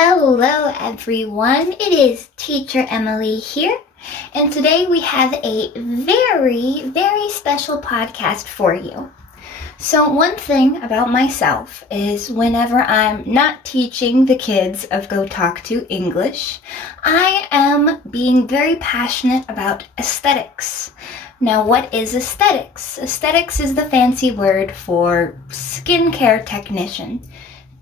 Hello everyone, it is Teacher Emily here, and today we have a very special podcast for you. So one thing about myself is whenever I'm not teaching the kids of GOTALKTO English, I am being very passionate about aesthetics. Now, what is aesthetics? Aesthetics is the fancy word for skincare technician.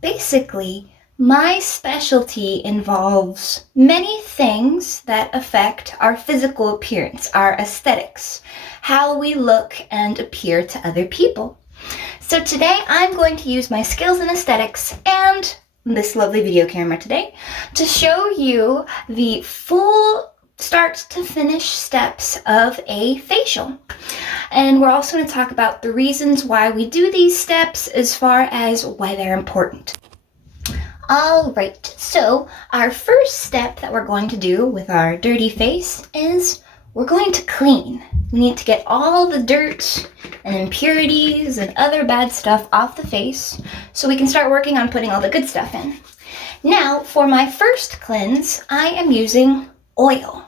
Basically, my specialty involves many things that affect our physical appearance, our aesthetics, how we look and appear to other people. So today I'm going to use my skills in aesthetics and this lovely video camera today to show you the full start to finish steps of a facial. And we're also going to talk about the reasons why we do these steps as far as why they're important. Alright, so our first step that we're going to do with our dirty face is we're going to clean. We need to get all the dirt and impurities and other bad stuff off the face so we can start working on putting all the good stuff in. Now, for my first cleanse, I am using oil,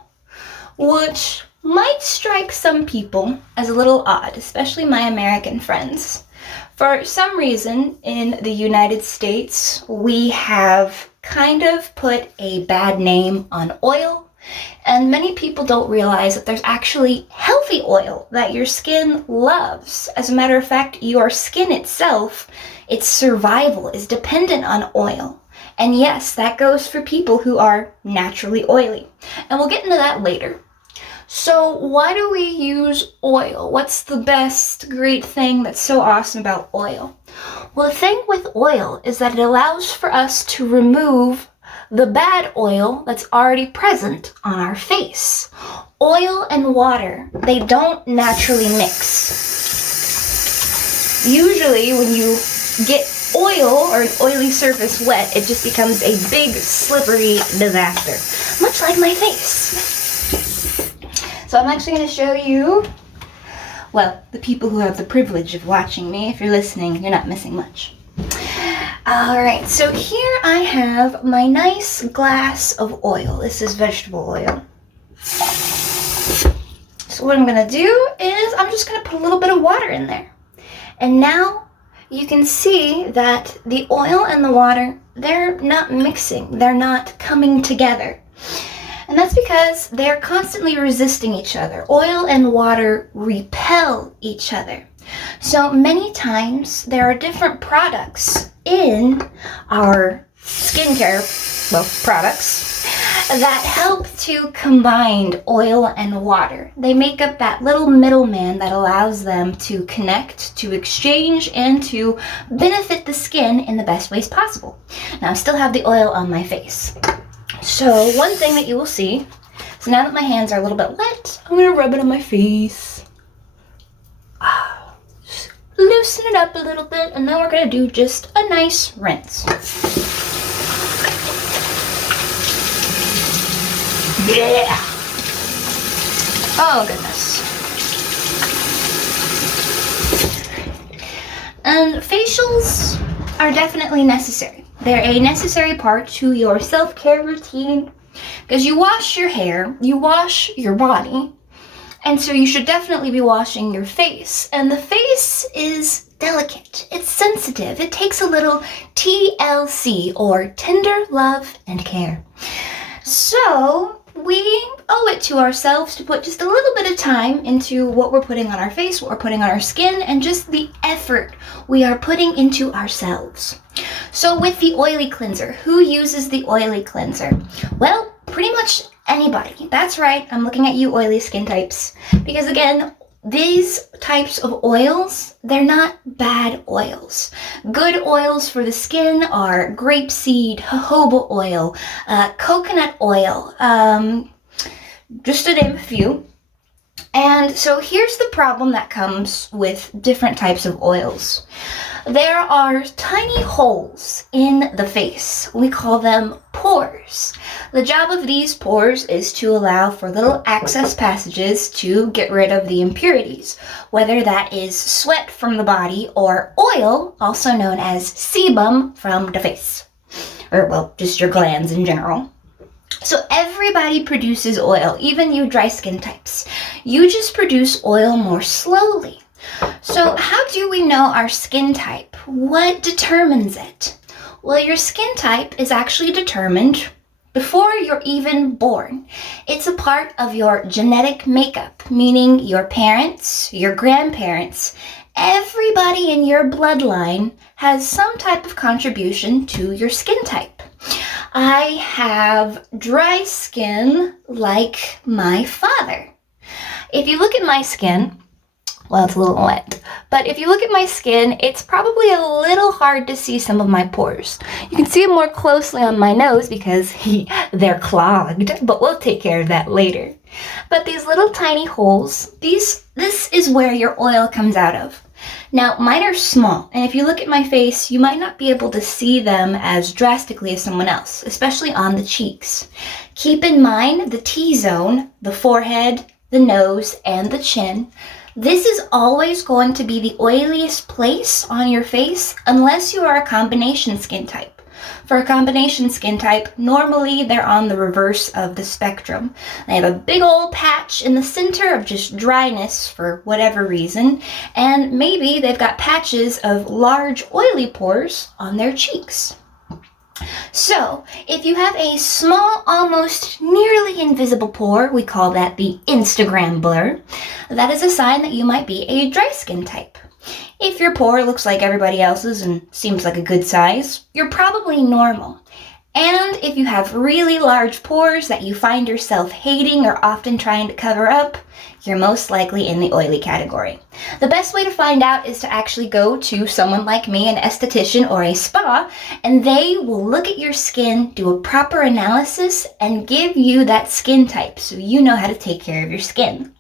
which might strike some people as a little odd, especially my American friends. For some reason, in the United States, we have kind of put a bad name on oil, and many people don't realize that there's actually healthy oil that your skin loves. As a matter of fact, your skin itself, its survival is dependent on oil. And yes, that goes for people who are naturally oily. And we'll get into that later. So why do we use oil? What's the best great thing that's so awesome about oil? Well, the thing with oil is that it allows for us to remove the bad oil that's already present on our face. Oil and water, they don't naturally mix. Usually when you get oil or an oily surface wet, it just becomes a big slippery disaster, much like my face. So I'm actually going to show you, well, the people who have the privilege of watching me. If you're listening, you're not missing much. Alright, so here I have my nice glass of oil. This is vegetable oil. So what I'm going to do is I'm just going to put a little bit of water in there. And now you can see that the oil and the water, they're not mixing. They're not coming together. And that's because they're constantly resisting each other. Oil and water repel each other. So many times there are different products in our skincare, products that help to combine oil and water. They make up that little middleman that allows them to connect, to exchange, and to benefit the skin in the best ways possible. Now I still have the oil on my face. So one thing that you will see, so now that my hands are a little bit wet, I'm going to rub it on my face. Just loosen it up a little bit, and then we're going to do just a nice rinse. Yeah. Oh, goodness. And facials are definitely necessary. They're a necessary part to your self-care routine because you wash your hair, you wash your body, and so you should definitely be washing your face. And the face is delicate, it's sensitive, it takes a little TLC, or tender love and care. So we owe it to ourselves to put just a little bit of time into what we're putting on our face, what we're putting on our skin, and just the effort we are putting into ourselves. So with the oily cleanser, who uses the oily cleanser? Well, pretty much anybody. That's right, I'm looking at you oily skin types. Because again, these types of oils, they're not bad oils. Good oils for the skin are grapeseed, jojoba oil, coconut oil, just to name a few. And so here's the problem that comes with different types of oils. There are tiny holes in the face. We call them pores. The job of these pores is to allow for little access passages to get rid of the impurities, whether that is sweat from the body or oil, also known as sebum, from the face. or well, just your glands in general. So everybody produces oil, even you dry skin types. You just produce oil more slowly. So how do we know our skin type? What determines it? Well, your skin type is actually determined before you're even born. It's a part of your genetic makeup, meaning your parents, your grandparents, everybody in your bloodline has some type of contribution to your skin type. I have dry skin like my father. If you look at my skin, well, it's a little wet, but if you look at my skin, it's probably a little hard to see some of my pores. You can see it more closely on my nose because they're clogged, but we'll take care of that later. But these little tiny holes, this is where your oil comes out of. Now, mine are small, and if you look at my face, you might not be able to see them as drastically as someone else, especially on the cheeks. Keep in mind the T-zone, the forehead, the nose, and the chin. This is always going to be the oiliest place on your face unless you are a combination skin type. For a combination skin type, normally they're on the reverse of the spectrum. They have a big old patch in the center of just dryness for whatever reason, and maybe they've got patches of large oily pores on their cheeks. So, if you have a small, almost nearly invisible pore, we call that the Instagram blur, that is a sign that you might be a dry skin type. If your pore looks like everybody else's and seems like a good size, you're probably normal. And if you have really large pores that you find yourself hating or often trying to cover up, you're most likely in the oily category. The best way to find out is to actually go to someone like me, an esthetician or a spa, and they will look at your skin, do a proper analysis, and give you that skin type so you know how to take care of your skin.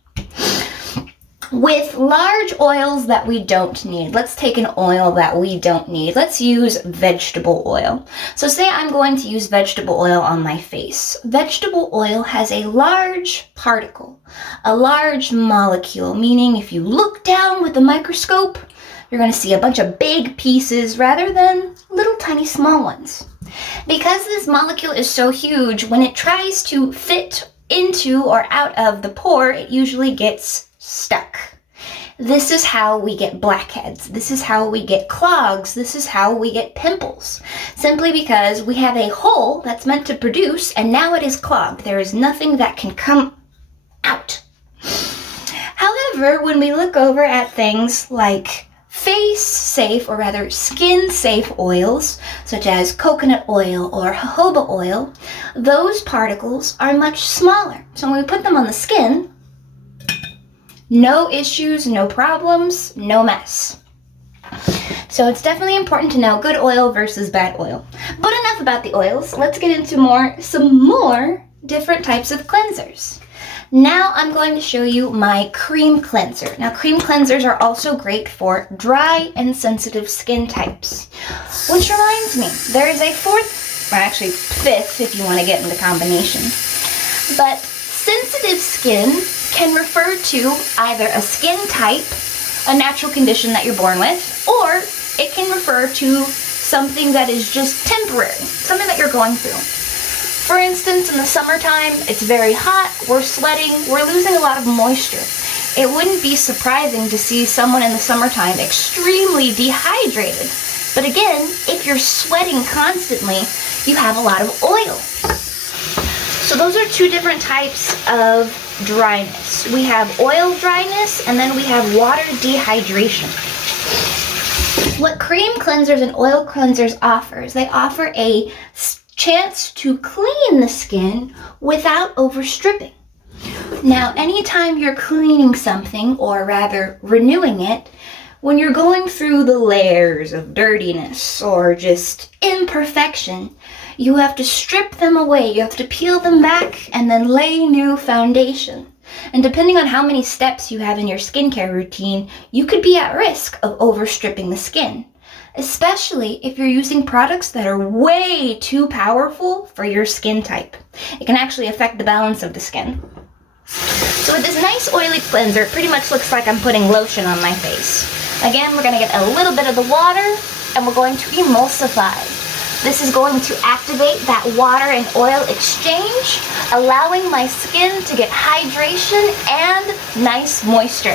With large oils that we don't need, let's take an oil that we don't need. Let's use vegetable oil. So say I'm going to use vegetable oil on my face. Vegetable oil has a large particle, a large molecule, meaning if you look down with a microscope, you're going to see a bunch of big pieces rather than little tiny small ones. Because this molecule is so huge, when it tries to fit into or out of the pore, it usually gets stuck. This is how we get blackheads. This is how we get clogs. This is how we get pimples. Simply because we have a hole that's meant to produce and now it is clogged. There is nothing that can come out. However, when we look over at things like face-safe, or rather skin-safe oils, such as coconut oil or jojoba oil, those particles are much smaller. So when we put them on the skin, no issues, no problems, no mess. So it's definitely important to know good oil versus bad oil. But enough about the oils. Let's get into some more different types of cleansers. Now I'm going to show you my cream cleanser. Now cream cleansers are also great for dry and sensitive skin types. Which reminds me, there is a fourth, or actually fifth if you want to get into combination. But sensitive skin can refer to either a skin type, a natural condition that you're born with, or it can refer to something that is just temporary, something that you're going through. For instance, in the summertime, it's very hot, we're sweating, we're losing a lot of moisture. It wouldn't be surprising to see someone in the summertime extremely dehydrated. But again, if you're sweating constantly, you have a lot of oil. So those are two different types of dryness. We have oil dryness, and then we have water dehydration. What cream cleansers and oil cleansers offers, they offer a chance to clean the skin without overstripping. Now, anytime you're cleaning something, or rather renewing it, when you're going through the layers of dirtiness or just imperfection, you have to strip them away, you have to peel them back, and then lay new foundation. And depending on how many steps you have in your skincare routine, you could be at risk of overstripping the skin, especially if you're using products that are way too powerful for your skin type. It can actually affect the balance of the skin. So with this nice oily cleanser, it pretty much looks like I'm putting lotion on my face. Again, we're going to get a little bit of the water, and we're going to emulsify. This is going to activate that water and oil exchange, allowing my skin to get hydration and nice moisture.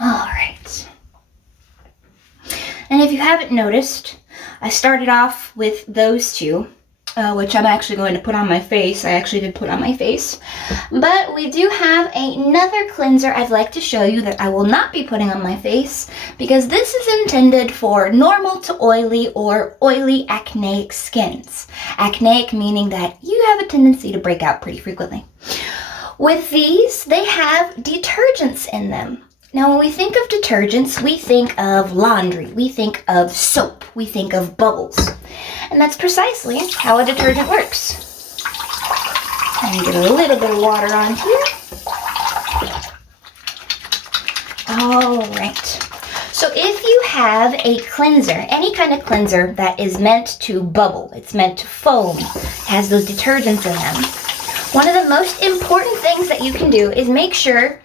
All right. And if you haven't noticed, I started off with those two, which I'm actually going to put on my face. I actually did put on my face. But we do have another cleanser I'd like to show you that I will not be putting on my face, because this is intended for normal to oily or oily acneic skins. Acneic meaning that you have a tendency to break out pretty frequently. With these, they have detergents in them. Now, when we think of detergents, we think of laundry, we think of soap, we think of bubbles. And that's precisely how a detergent works. I'm going to get a little bit of water on here. All right. So if you have a cleanser, any kind of cleanser that is meant to bubble, it's meant to foam, has those detergents in them, one of the most important things that you can do is make sure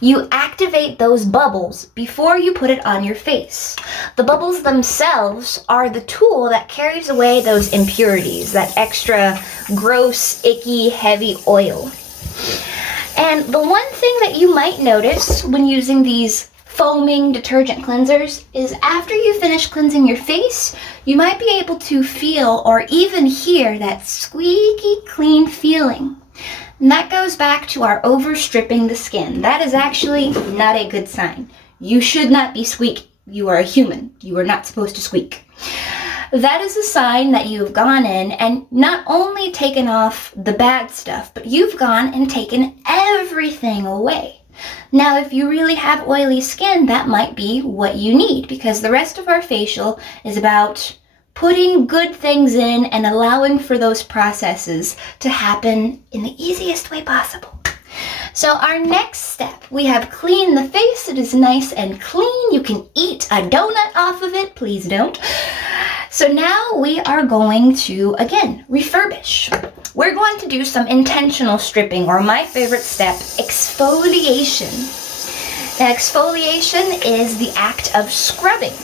you activate those bubbles before you put it on your face. The bubbles themselves are the tool that carries away those impurities, that extra gross, icky, heavy oil. And the one thing that you might notice when using these foaming detergent cleansers is after you finish cleansing your face, you might be able to feel or even hear that squeaky clean feeling. And that goes back to our overstripping the skin. That is actually not a good sign. You should not be squeaking. You are a human. You are not supposed to squeak. That is a sign that you've gone in and not only taken off the bad stuff, but you've gone and taken everything away. Now, if you really have oily skin, that might be what you need, because the rest of our facial is about putting good things in and allowing for those processes to happen in the easiest way possible. So our next step, we have clean the face. It is nice and clean. You can eat a donut off of it. Please don't. So now we are going to, again, refurbish. We're going to do some intentional stripping, or my favorite step, exfoliation. Now, exfoliation is the act of scrubbing.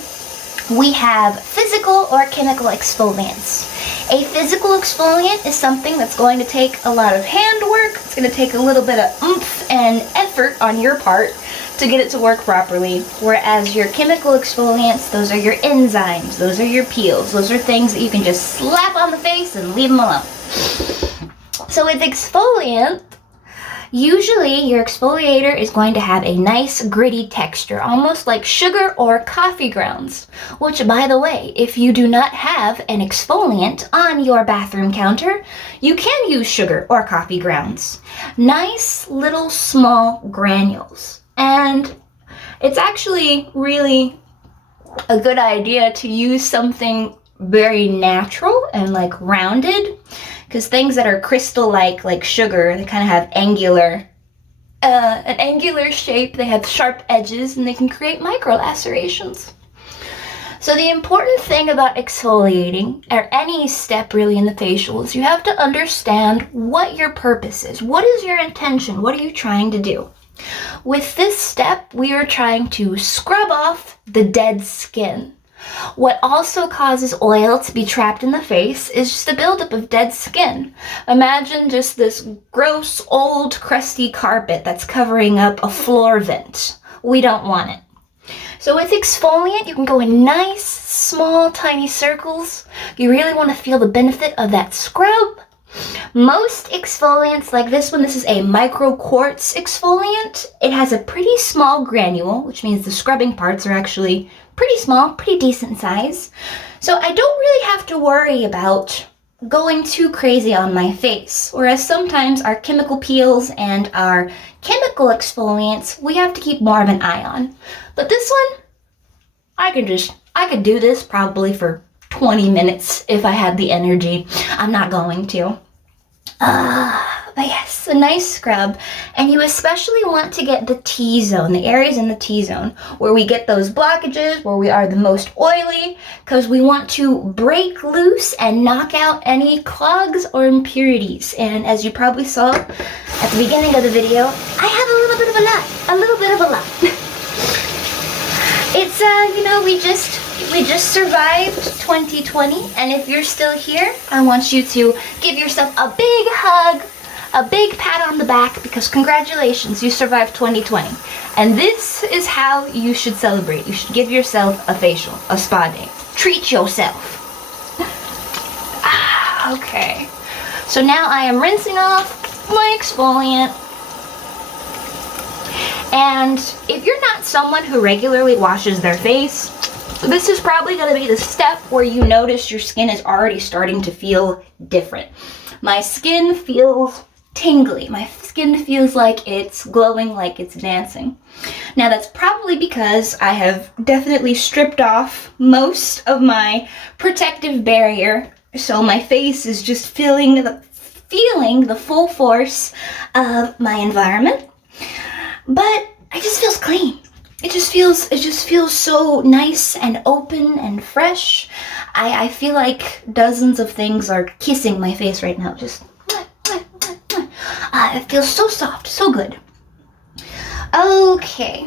We have physical or chemical exfoliants. A physical exfoliant is something that's going to take a lot of handwork. It's going to take a little bit of oomph and effort on your part to get it to work properly. Whereas your chemical exfoliants, those are your enzymes, those are your peels, those are things that you can just slap on the face and leave them alone. So with exfoliant, usually your exfoliator is going to have a nice gritty texture, almost like sugar or coffee grounds, which, by the way, if you do not have an exfoliant on your bathroom counter, you can use sugar or coffee grounds. Nice little small granules. And it's actually really a good idea to use something very natural and like rounded, because things that are crystal-like sugar, they kind of have an angular shape, they have sharp edges, and they can create micro lacerations. So the important thing about exfoliating, or any step really in the facial, is you have to understand what your purpose is. What is your intention? What are you trying to do? With this step, we are trying to scrub off the dead skin. What also causes oil to be trapped in the face is just a buildup of dead skin. Imagine just this gross, old, crusty carpet that's covering up a floor vent. We don't want it. So with exfoliant, you can go in nice, small, tiny circles. You really want to feel the benefit of that scrub. Most exfoliants like this one, this is a micro quartz exfoliant. It has a pretty small granule, which means the scrubbing parts are actually pretty small, pretty decent size. So I don't really have to worry about going too crazy on my face. Whereas sometimes our chemical peels and our chemical exfoliants, we have to keep more of an eye on. But this one, I could do this probably for 20 minutes if I had the energy. I'm not going to. But yes, a nice scrub. And you especially want to get the T-zone, the areas in the T-zone, where we get those blockages, where we are the most oily, because we want to break loose and knock out any clogs or impurities. And as you probably saw at the beginning of the video, I have a little bit of a lot. It's, we just survived 2020, and if you're still here, I want you to give yourself a big hug, a big pat on the back, because congratulations, you survived 2020. And this is how you should celebrate. You should give yourself a facial, a spa day. Treat yourself. Okay. So now I am rinsing off my exfoliant. And if you're not someone who regularly washes their face, this is probably going to be the step where you notice your skin is already starting to feel different. My skin feels tingly. My skin feels like it's glowing, like it's dancing. Now that's probably because I have definitely stripped off most of my protective barrier, so my face is just feeling the full force of my environment. But it just feels clean. It just feels so nice and open and fresh. I feel like dozens of things are kissing my face right now. Just it feels so soft, so good. Okay.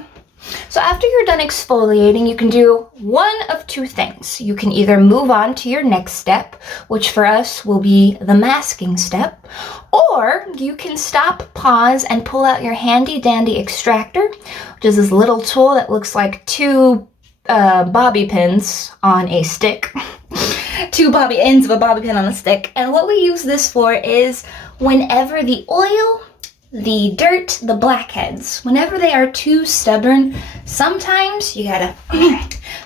So after you're done exfoliating, you can do one of two things. You can either move on to your next step, which for us will be the masking step, or you can stop, pause, and pull out your handy dandy extractor, which is this little tool that looks like two bobby pins on a stick. Two bobby ends of a bobby pin on a stick. And what we use this for is whenever the oil, the dirt, the blackheads, whenever they are too stubborn, sometimes you gotta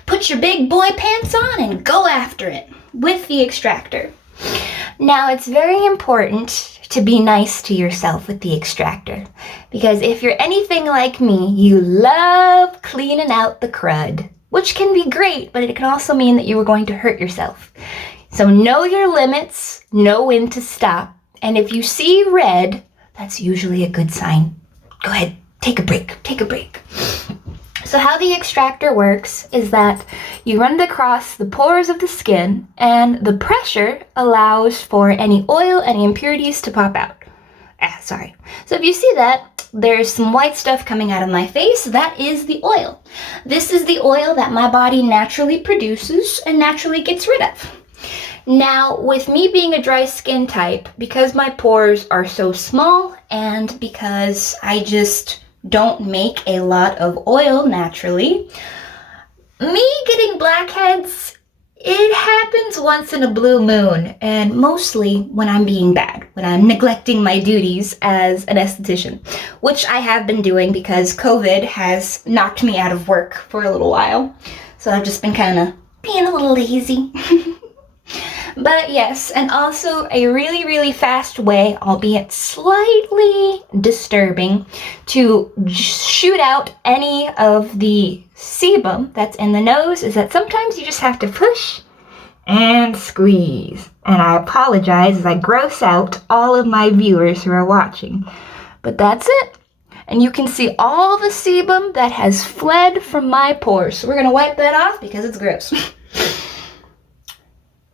put your big boy pants on and go after it with the extractor. Now, it's very important to be nice to yourself with the extractor, because if you're anything like me, you love cleaning out the crud, which can be great, but it can also mean that you are going to hurt yourself. So know your limits, know when to stop, and if you see red, that's usually a good sign. Go ahead, take a break. So how the extractor works is that you run it across the pores of the skin, and the pressure allows for any oil, any impurities to pop out. So if you see that, there's some white stuff coming out of my face. That is the oil. This is the oil that my body naturally produces and naturally gets rid of. Now, with me being a dry skin type, because my pores are so small and because I just don't make a lot of oil naturally, me getting blackheads, it happens once in a blue moon, and mostly when I'm being bad, when I'm neglecting my duties as an esthetician, which I have been doing because COVID has knocked me out of work for a little while. So I've just been kind of being a little lazy. But yes, and also a really, really fast way, albeit slightly disturbing, to shoot out any of the sebum that's in the nose is that sometimes you just have to push and squeeze. And I apologize as I gross out all of my viewers who are watching. But that's it. And you can see all the sebum that has fled from my pores. So we're going to wipe that off because it's gross.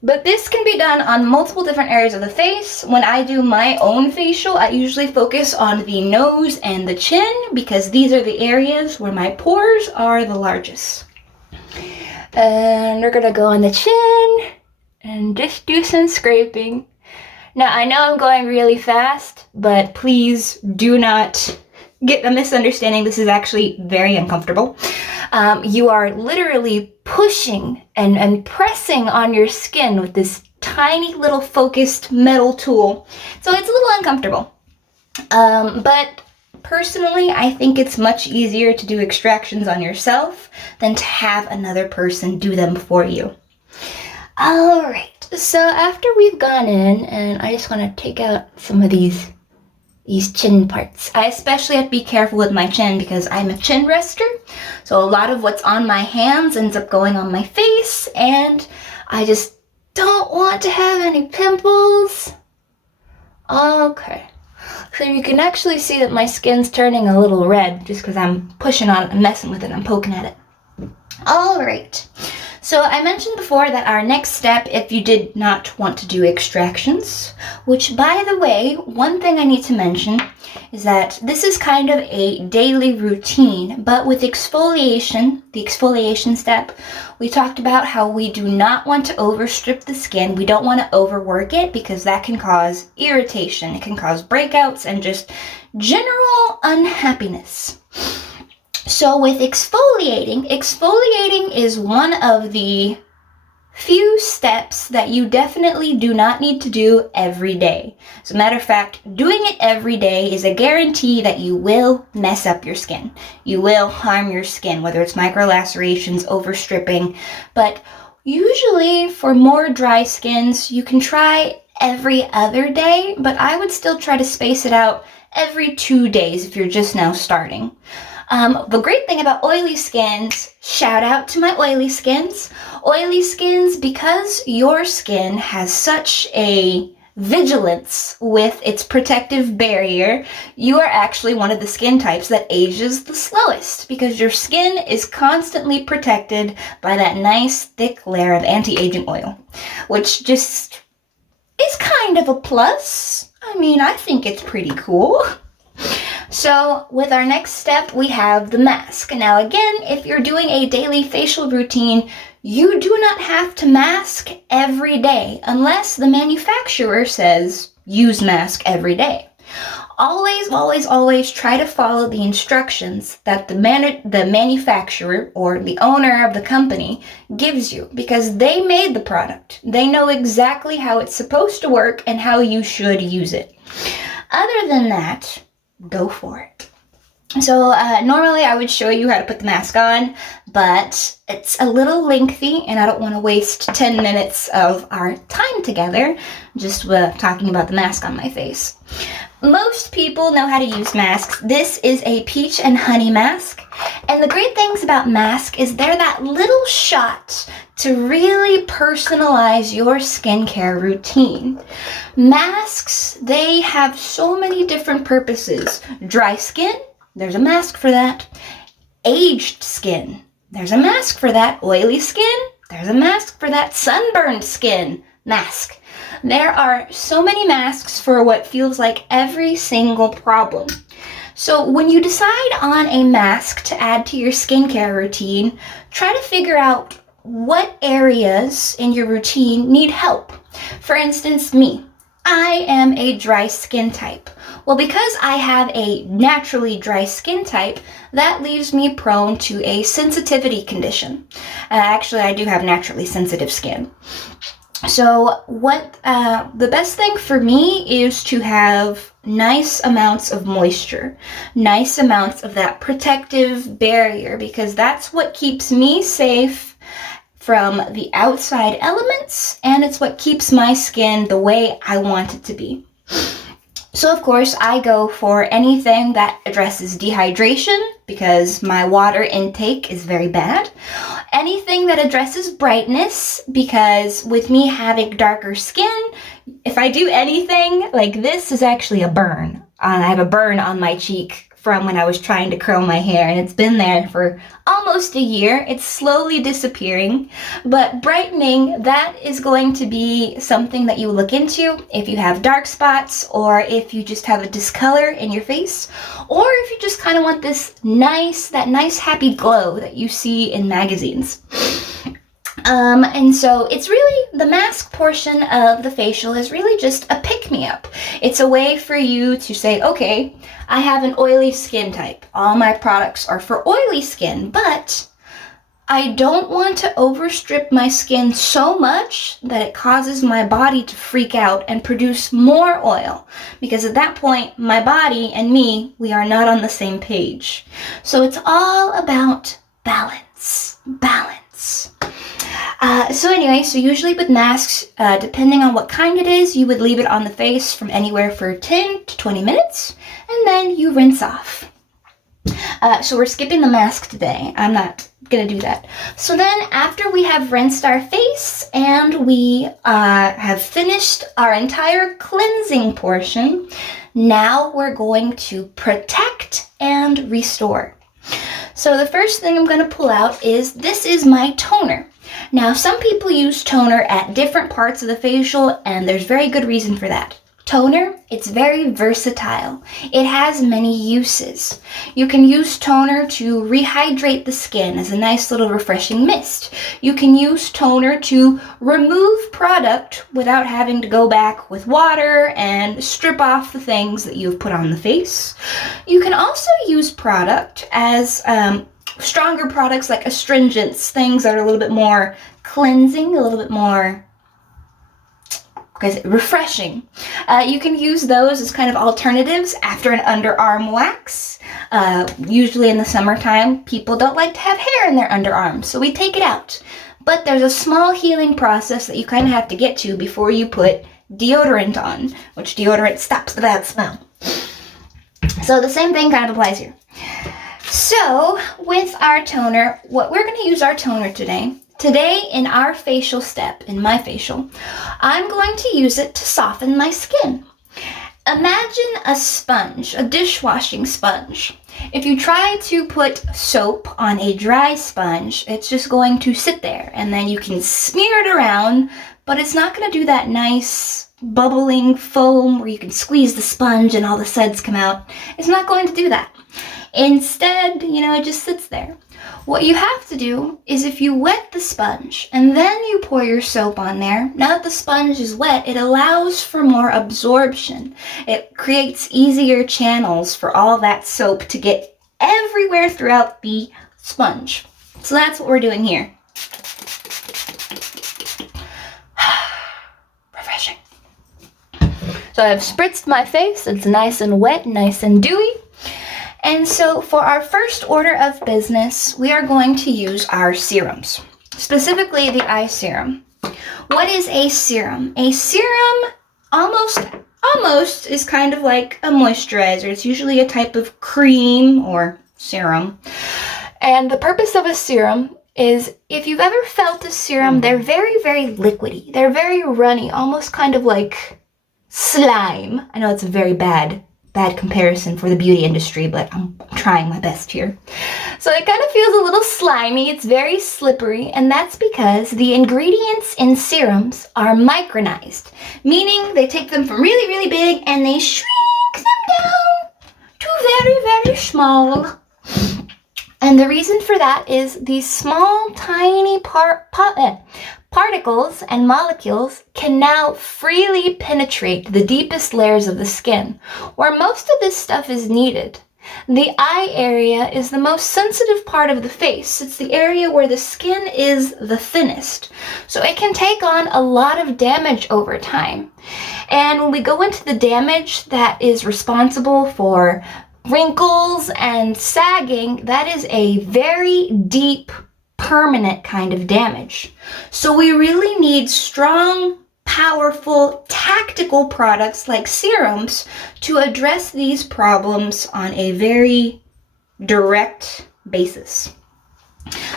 But this can be done on multiple different areas of the face. When I do my own facial, I usually focus on the nose and the chin because these are the areas where my pores are the largest. And we're gonna go on the chin and just do some scraping. Now, I know I'm going really fast, but please do not get a misunderstanding. This is actually very uncomfortable. You are literally pushing and pressing on your skin with this tiny little focused metal tool. So it's a little uncomfortable. But personally, I think it's much easier to do extractions on yourself than to have another person do them for you. All right, so after we've gone in, and I just want to take out some of these chin parts. I especially have to be careful with my chin because I'm a chin rester. So a lot of what's on my hands ends up going on my face, and I just don't want to have any pimples. Okay. So you can actually see that my skin's turning a little red just because I'm pushing on it, I'm messing with it, I'm poking at it. All right. So I mentioned before that our next step, if you did not want to do extractions, which by the way, one thing I need to mention is that this is kind of a daily routine, but with exfoliation, the exfoliation step, we talked about how we do not want to overstrip the skin. We don't want to overwork it because that can cause irritation. It can cause breakouts and just general unhappiness. So with exfoliating is one of the few steps that you definitely do not need to do every day. As a matter of fact, doing it every day is a guarantee that you will mess up your skin. You will harm your skin, whether it's microlacerations, overstripping. But usually for more dry skins, you can try every other day, but I would still try to space it out every 2 days if you're just now starting. The great thing about oily skins, shout out to my oily skins, because your skin has such a vigilance with its protective barrier, you are actually one of the skin types that ages the slowest because your skin is constantly protected by that nice thick layer of anti-aging oil, which just is kind of a plus. I mean, I think it's pretty cool. So with our next step, we have the mask. Now again, if you're doing a daily facial routine, you do not have to mask every day unless the manufacturer says use mask every day. Always try to follow the instructions that the manufacturer or the owner of the company gives you because they made the product. They know exactly how it's supposed to work and how you should use it. Other than that, go for it. So normally I would show you how to put the mask on, but it's a little lengthy and I don't want to waste 10 minutes of our time together just talking about the mask on my face. Most people know how to use masks. This is a peach and honey mask. And the great things about masks is they're that little shot to really personalize your skincare routine. Masks, they have so many different purposes. Dry skin, there's a mask for that. Aged skin, there's a mask for that. Oily skin, there's a mask for that. Sunburned skin, mask. There are so many masks for what feels like every single problem. So when you decide on a mask to add to your skincare routine, try to figure out what areas in your routine need help. For instance, me. I am a dry skin type. Well, because I have a naturally dry skin type, that leaves me prone to a sensitivity condition. Actually, I do have naturally sensitive skin. So the best thing for me is to have nice amounts of moisture, nice amounts of that protective barrier, because that's what keeps me safe from the outside elements, and it's what keeps my skin the way I want it to be. So of course I go for anything that addresses dehydration because my water intake is very bad. Anything that addresses brightness because with me having darker skin, if I do anything like this is actually a burn. I have a burn on my cheek from when I was trying to curl my hair, and it's been there for almost a year. It's slowly disappearing, but brightening, that is going to be something that you look into if you have dark spots or if you just have a discolor in your face, or if you just kind of want this nice happy glow that you see in magazines. And so it's really, the mask portion of the facial is really just a pick-me-up. It's a way for you to say, okay, I have an oily skin type. All my products are for oily skin, but I don't want to overstrip my skin so much that it causes my body to freak out and produce more oil. Because at that point, my body and me, we are not on the same page. So it's all about balance. So usually with masks, depending on what kind it is, you would leave it on the face from anywhere for 10 to 20 minutes, and then you rinse off. So we're skipping the mask today. I'm not gonna do that. So then after we have rinsed our face and we have finished our entire cleansing portion, now we're going to protect and restore. So the first thing I'm going to pull out is, this is my toner. Now some people use toner at different parts of the facial, and there's very good reason for that. Toner, it's very versatile. It has many uses. You can use toner to rehydrate the skin as a nice little refreshing mist. You can use toner to remove product without having to go back with water and strip off the things that you've put on the face. You can also use product as stronger products like astringents, things that are a little bit more cleansing, a little bit more refreshing. You can use those as kind of alternatives after an underarm wax. Usually in the summertime, people don't like to have hair in their underarms, so we take it out. But there's a small healing process that you kind of have to get to before you put deodorant on, which deodorant stops the bad smell. So the same thing kind of applies here. So with our toner, what we're going to use our toner today in our facial step, in my facial, I'm going to use it to soften my skin. Imagine a sponge, a dishwashing sponge. If you try to put soap on a dry sponge, it's just going to sit there, and then you can smear it around, but it's not going to do that nice bubbling foam where you can squeeze the sponge and all the suds come out. It's not going to do that. Instead, it just sits there. What you have to do is, if you wet the sponge and then you pour your soap on there, now that the sponge is wet, it allows for more absorption. It creates easier channels for all that soap to get everywhere throughout the sponge. So that's what we're doing here. Refreshing. So I've spritzed my face. It's nice and wet, nice and dewy. And so for our first order of business, we are going to use our serums, specifically the eye serum. What is a serum? A serum almost is kind of like a moisturizer. It's usually a type of cream or serum. And the purpose of a serum is, if you've ever felt a serum, they're very, very liquidy. They're very runny, almost kind of like slime. I know it's a very bad comparison for the beauty industry, but I'm trying my best here. So it kind of feels a little slimy, it's very slippery, and that's because the ingredients in serums are micronized, meaning they take them from really, really big and they shrink them down to very, very small. And the reason for that is these small, tiny particles and molecules can now freely penetrate the deepest layers of the skin, where most of this stuff is needed. The eye area is the most sensitive part of the face. It's the area where the skin is the thinnest. So it can take on a lot of damage over time. And when we go into the damage that is responsible for wrinkles and sagging, that is a very deep, permanent kind of damage. So we really need strong, powerful, tactical products like serums to address these problems on a very direct basis.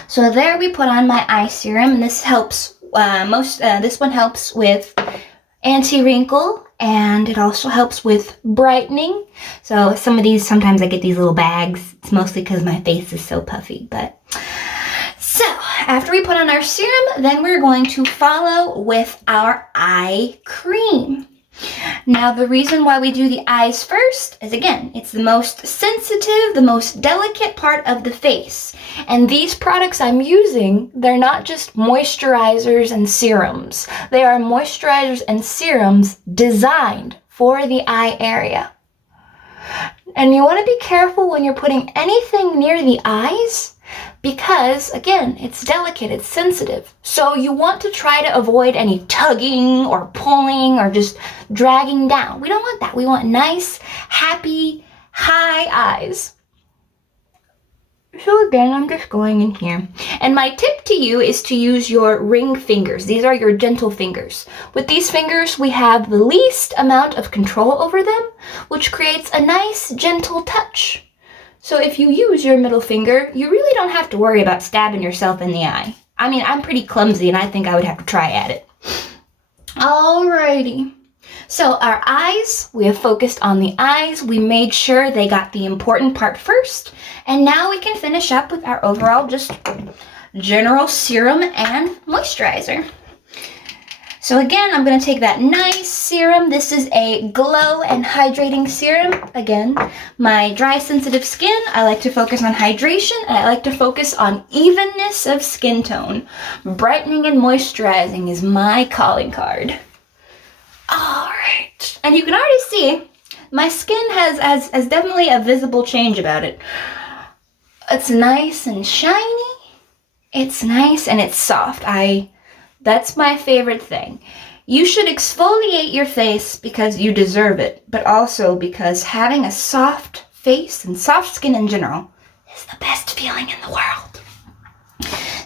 So there we put on my eye serum, and this helps this one helps with anti-wrinkle, and it also helps with brightening. So sometimes I get these little bags. It's mostly because my face is so puffy, but so after we put on our serum, then we're going to follow with our eye cream. Now, the reason why we do the eyes first is, again, it's the most sensitive, the most delicate part of the face. And these products I'm using, they're not just moisturizers and serums. They are moisturizers and serums designed for the eye area. And you want to be careful when you're putting anything near the eyes, because, again, it's delicate, it's sensitive. So you want to try to avoid any tugging or pulling or just dragging down. We don't want that. We want nice, happy, high eyes. So again, I'm just going in here. And my tip to you is to use your ring fingers. These are your gentle fingers. With these fingers, we have the least amount of control over them, which creates a nice, gentle touch. So if you use your middle finger, you really don't have to worry about stabbing yourself in the eye. I mean, I'm pretty clumsy and I think I would have to try at it. Alrighty. So our eyes, we have focused on the eyes. We made sure they got the important part first. And now we can finish up with our overall just general serum and moisturizer. So again, I'm going to take that nice serum. This is a glow and hydrating serum. Again, my dry sensitive skin, I like to focus on hydration and I like to focus on evenness of skin tone. Brightening and moisturizing is my calling card. All right. And you can already see my skin has definitely a visible change about it. It's nice and shiny. It's nice and it's soft. That's my favorite thing. You should exfoliate your face because you deserve it, but also because having a soft face and soft skin in general is the best feeling in the world.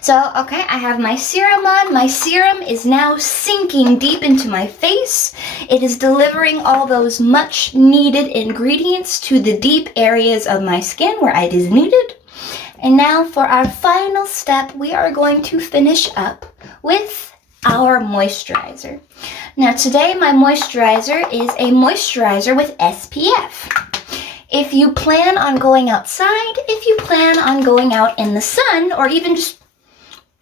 So, okay, I have my serum on. My serum is now sinking deep into my face. It is delivering all those much needed ingredients to the deep areas of my skin where it is needed. And now for our final step, we are going to finish up with our moisturizer. Now today my moisturizer is a moisturizer with SPF. If you plan on going outside, if you plan on going out in the sun, or even just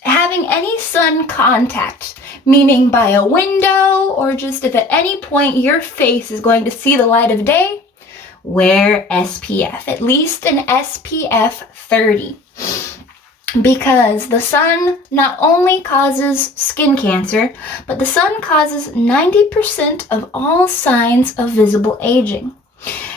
having any sun contact, meaning by a window, or just if at any point your face is going to see the light of day, wear SPF, at least an SPF 30. Because the sun not only causes skin cancer, but the sun causes 90% of all signs of visible aging.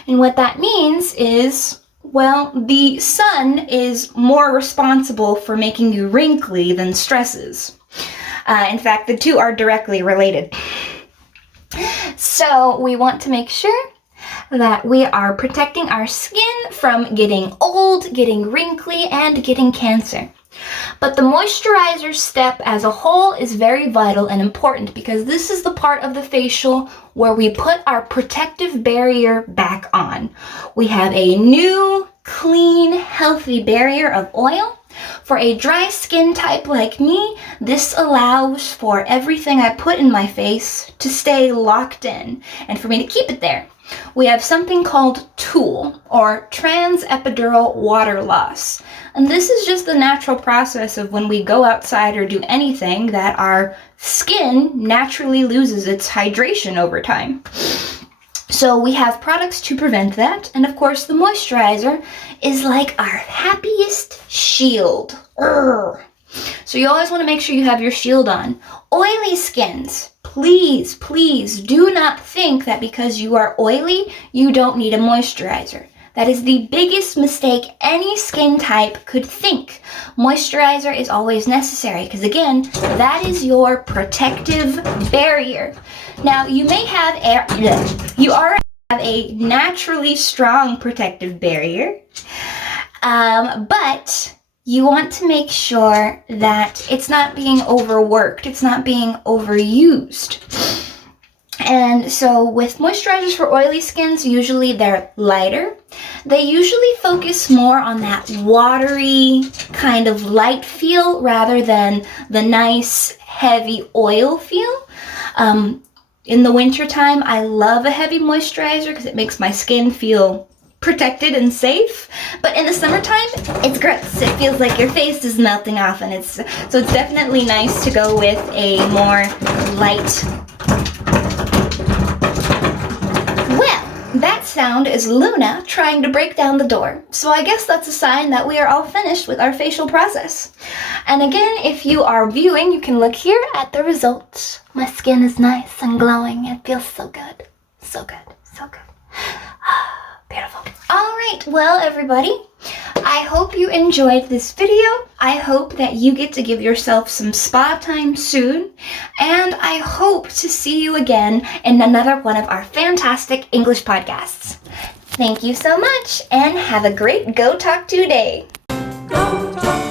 And what that means is, well, the sun is more responsible for making you wrinkly than stress is. In fact, the two are directly related. So we want to make sure that we are protecting our skin from getting old, getting wrinkly, and getting cancer. But the moisturizer step as a whole is very vital and important because this is the part of the facial where we put our protective barrier back on. We have a new, clean, healthy barrier of oil. For a dry skin type like me, this allows for everything I put in my face to stay locked in and for me to keep it there. We have something called TOOL, or transepidural water loss. And this is just the natural process of when we go outside or do anything that our skin naturally loses its hydration over time. So we have products to prevent that, and of course the moisturizer is like our happiest shield. So you always want to make sure you have your shield on. Oily skins, please, please do not think that because you are oily, you don't need a moisturizer. That is the biggest mistake any skin type could think. Moisturizer is always necessary because, again, that is your protective barrier. Now, you may have you already have a naturally strong protective barrier, but you want to make sure that it's not being overworked, it's not being overused. And so with moisturizers for oily skins, usually they're lighter. They usually focus more on that watery kind of light feel rather than the nice heavy oil feel. In the wintertime, I love a heavy moisturizer because it makes my skin feel protected and safe. But in the summertime, it's gross. It feels like your face is melting off, and so it's definitely nice to go with a more light. That sound is Luna trying to break down the door. So I guess that's a sign that we are all finished with our facial process. And again, if you are viewing, you can look here at the results. My skin is nice and glowing. It feels so good. So good. So good. Beautiful. All right. Well, everybody, I hope you enjoyed this video. I hope that you get to give yourself some spa time soon. And I hope to see you again in another one of our fantastic English podcasts. Thank you so much and have a great Go Talk To day. Go Talk.